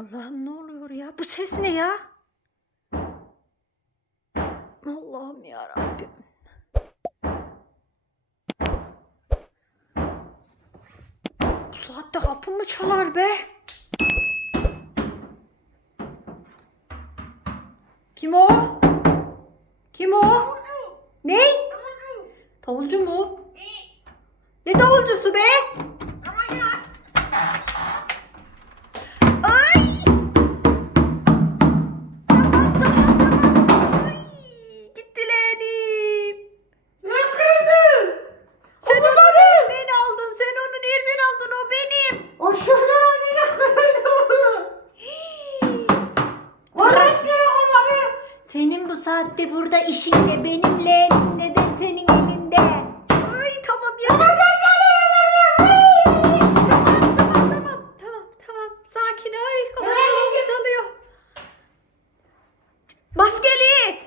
Allah'ım ne oluyor ya? Bu ses ne ya? Allah'ım ya Rabbim. Bu saatte kapı mı çalar be? Kim o? Kim o? Ne? Davulcu mu? Ne davulcusu be? Burada işin ne? Benim leğenim neden senin elinde? Ay tamam ya. Tamam tamam tamam. Tamam tamam. Sakin ay. Nereye çalıyor. Maskeli.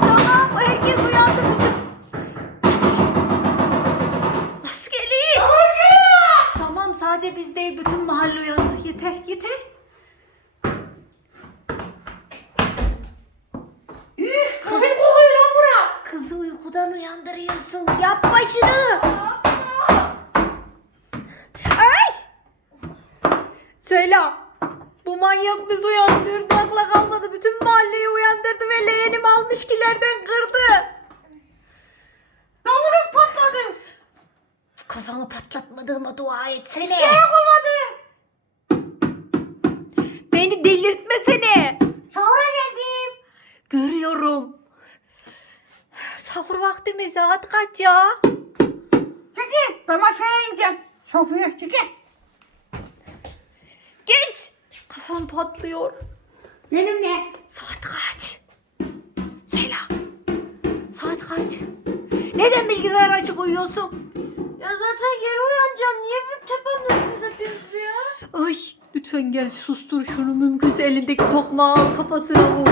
Tamam herkes uyandı. Maskeli. Maskeli. Tamam sadece biz değil bütün mahalle uyandı. Yeter yeter. Kafayı kokuyor lan bura. Kızı uykudan uyandırıyorsun. Yapma şunu. Ay! Söyle. Bu manyak bizi uyandırdı. Akla kalmadı. Bütün mahalleyi uyandırdı ve leğenimi almış kilerden kırdı. Davulum patladı. Kafanı patlatmadığıma dua etsene. Ne olmadı? Beni delirtmesene. Sonra geldim. Görüyorum. Sahur vakti mi? Saat kaç ya? Çekil. Ben aşağıya ineceğim. Sofraya çekil. Kafam patlıyor. Benim ne? Saat kaç? Söyle. Saat kaç? Neden bilgisayar açık uyuyorsun? Ya zaten geri uyanacağım. Niye bir tepemdesiniz hepiniz ya? Ay lütfen gel sustur şunu mümkünse elindeki tokmağı al kafasına vur.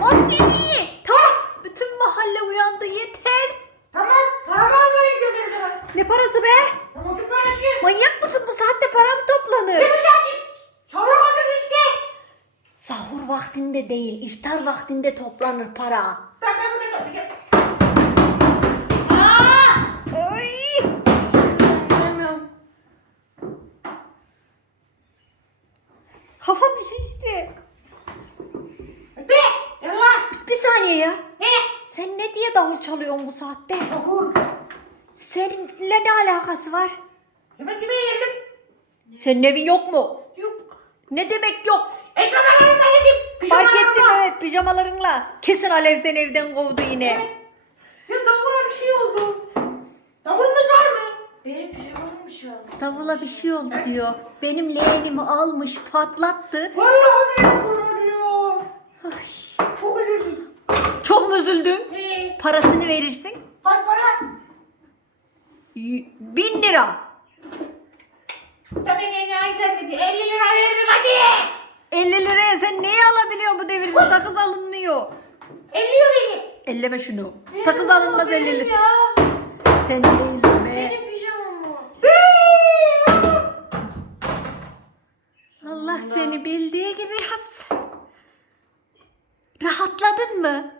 Maskeli! Tamam bütün mahalle uyandı yeter. Tamam. Paramı almaya gidiyorum ben. Ne parası be? Ama şu parası. Manyak mısın bu saatte para mı toplanır? Bir saat. Sonra kaldık işte. Sahur vaktinde değil iftar vaktinde toplanır para. Ben ben. Ay! Bilmiyorum. Kafam bir şey işte. Hadi. Yallah. Bir, bir saniye ya. Ne? Sen ne diye davul çalıyorsun bu saatte? Sahur. Seninle ne alakası var? Yemek yemeye geldim. Senin evin yok mu? Yok. Ne demek yok? Eşofmanlarımla yedim. Fark ettim Pijamalarımla. evet pijamalarınla. Kesin Alev seni evden kovdu yine. Ya davula bir şey oldu. Davulumuz var mı? Benim pijamamı çaldı. Davula bir şey oldu diyor. Benim leğenimi almış patlattı. Vallahi bir kullanıyor. Ay, Çok üzüldüm. çok mu üzüldün? Ne? Parasını verirsin. Kaç para? Y- Bin lira. Tabii ne ne Ayşe dedi. 50 lira veririm hadi. 50 liraya sen neyi alabiliyorsun bu devirde? Sakız alınmıyor. 50 beni. Elleme şunu. Sakız alınmaz 50 Benim lira. ya. Sen değildin be. Benim pijamam o. Allah seni bildiği gibi yapsın. Rahatladın mı?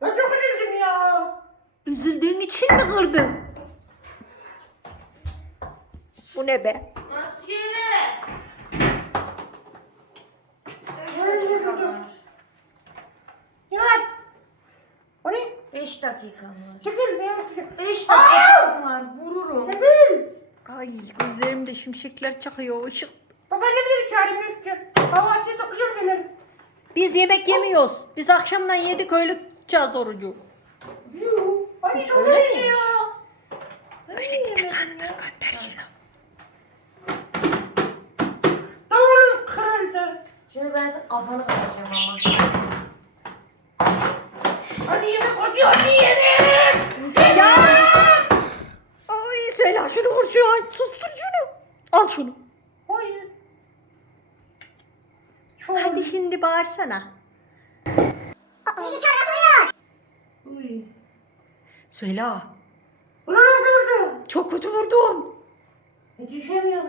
Ben çok üzüldüm ya. Üzüldüğün için mi kırdın? Bu ne be? Maskeli. Öyle üzüldüm. Yavaş. O ne? 5 dakikam var. Çekil be. 5 dakikam var. Vururum. Çekil. Ay gözlerimde şimşekler çakıyor ışık. Babaanne beni çağırmıyor işte. Kahvaltıyı toplayacağım gelirim. Biz yemek yemiyoruz. Biz akşamdan yedik öyle tutacağız orucu. Yuh. Hani çok Öyle öyle miymiş? ya. Öyle yemedim ya. Gönder şunu. Davulum kırıldı. Şimdi ben senin kafanı kıracağım ama. Hadi yemek hadi hadi yemek. Ya! Ay söyle şunu vur şu an. Sustur şunu. Al şunu. Hayır. Çok Hadi şimdi bağırsana. Uy. Söyle. Ulan nasıl vurdu? Çok kötü vurdun. E, Düşemiyorum.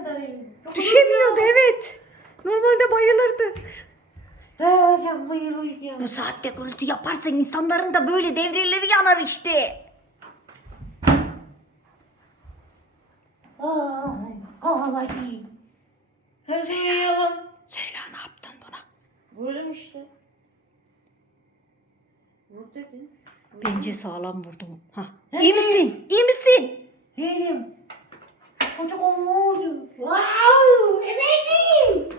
Çok Düşemiyordu evet. Normalde bayılırdı. Bayılacağım. Bu saatte gürültü yaparsan insanların da böyle devreleri yanar işte. Ay. Hadi uyuyalım. Söyle ne yaptın buna? Vurdum işte. Vur dedin. Bence sağlam vurdum. Ha. Evet. İyi misin? İyi misin? Değilim. Çocuk olmadı. Wow! Efendim!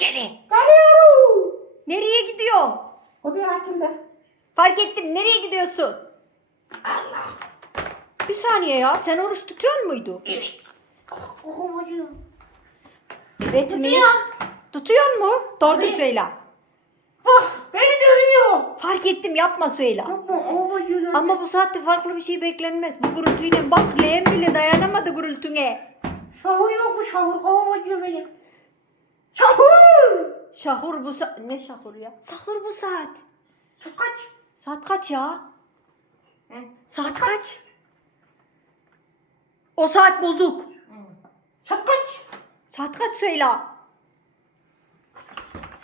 Maskeli. Geliyorum. Nereye gidiyor? O bir açımda. Fark ettim. Nereye gidiyorsun? Allah. Bir saniye ya. Sen oruç tutuyor muydu? Evet. Kokum acıyor. Evet mi? Tutuyor mu? Doğru Evet. söyle. Ah, beni dövüyor. Fark ettim yapma söyle. Yapma, kokum acıyor. Ama bu saatte farklı bir şey beklenmez. Bu gürültüyle bak leğen bile dayanamadı gürültüne. Şahur yok mu şahur? Kokum acıyor benim. Şahur! Şahur bu saat. Ne şahur ya? Sahur bu saat. Su kaç? Saat kaç ya? Hı. Saat kaç? O saat bozuk. Su kaç? Saat kaç söyle.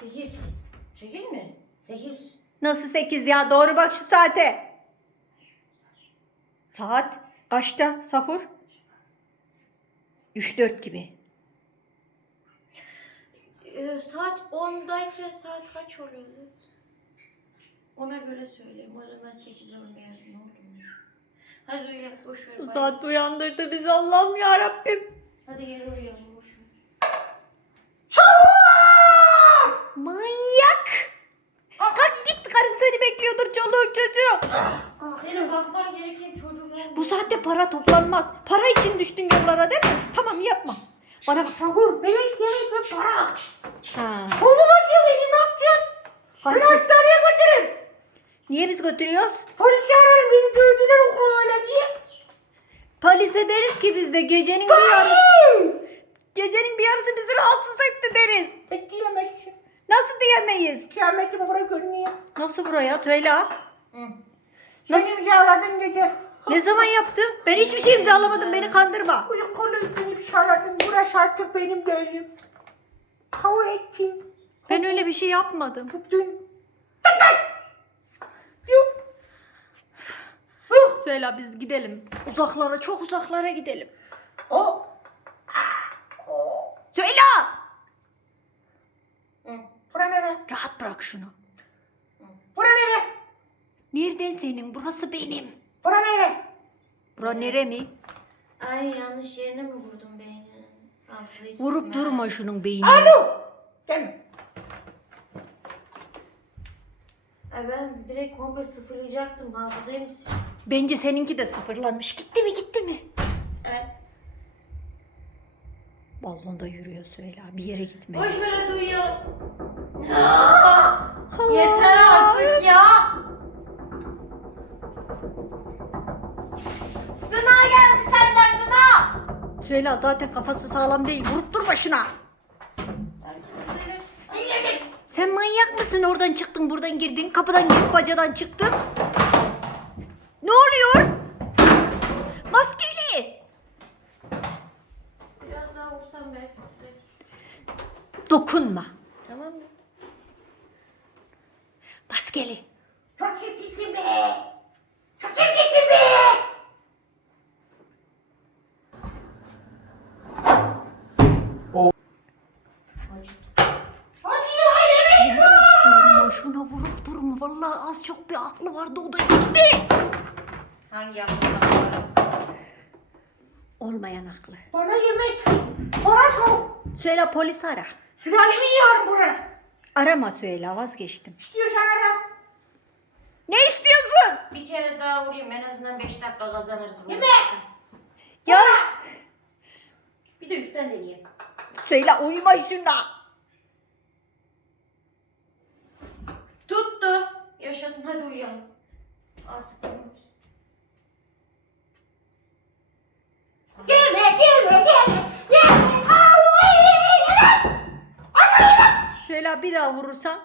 Sekiz. Sekiz mi? Sekiz. Nasıl 8 ya? Doğru bak şu saate. Saat kaçta sahur? 3-4 gibi. Ee, saat 10'dayken saat kaç oluyordu? Ona göre söyleyeyim. O zaman 8 olmayabilir. Ne olur mu? Hadi uyuyalım. Boş ver. Bu bay. saat uyandırdı bizi Allah'ım ya Rabbim. Hadi gel uyuyalım. Boş ver. Manyak. Kalk git karın seni bekliyordur çoluk çocuk. Senin bakman gereken çocuklar. Bu saatte para toplanmaz. Para için düştün yollara değil mi? Tamam yapma. Bana bak. Şahur, beleş yemek ve para. Ha. Kokum acıyor beni ne yapacağız? Beni et- hastaneye götürün. Niye biz götürüyoruz? Polisi ararım beni dövdüler okula öyle diye. Polise deriz ki biz de gecenin bir yarısı. Gecenin bir yarısı bizi rahatsız etti deriz. Bekleyemezsin. Nasıl diyemeyiz? Kıyametimi buraya görünüyor. Nasıl buraya? Söyle. ha. Sen imzaladın gece. Ne zaman yaptın? Ben hiçbir şey imzalamadım. Beni kandırma. Uykulu imzaladın. Burası artık benim değilim. Kabul ettim. Ben öyle bir şey yapmadım. Yok. Söyle biz gidelim. Uzaklara, çok uzaklara gidelim. O. Söyle. Bura nere? Rahat bırak şunu. Bura nere? Nereden senin? Burası benim. Bura nere? Bura nere mi? Ay yanlış yerine mi vurdum beynini? Hafızayı Vurup durma şunun beynini. Alo. Gelme. Ay ben direkt komple sıfırlayacaktım. Hafızayı mı Bence seninki de sıfırlanmış. Gitti mi gitti mi? Evet. Balkonda yürüyor Söyle. Bir yere gitme. Boş ver hadi uyuyalım. Allah! Yeter artık ya. Söyle zaten kafası sağlam değil. Vurup durma şuna. Sen manyak mısın? Oradan çıktın, buradan girdin, kapıdan girip bacadan çıktın. Ne oluyor? Maskeli. Biraz daha vursam belki. Dokunma. Tamam mı? Maskeli. Çok çirkinsin be. Çok çirkinsin be. Acıyor hayır evet. Durma şuna vurup durma. Vallahi az çok bir aklı vardı o da gitti. Hangi aklına Olmayan aklı. Bana yemek. Bana soğuk. Söyle polis ara. Sülalemi yiyorum buraya. Arama söyle vazgeçtim. İstiyorsan ara. Ne istiyorsun? Bir kere daha vurayım en azından 5 dakika kazanırız. Yemek. Ya Bir de üstten deneyeyim. söyle uyuma şuna. Yaşasın hadi uyuyalım. Artık. Au, ay, ay, ay, ay. Söyle bir daha vurursan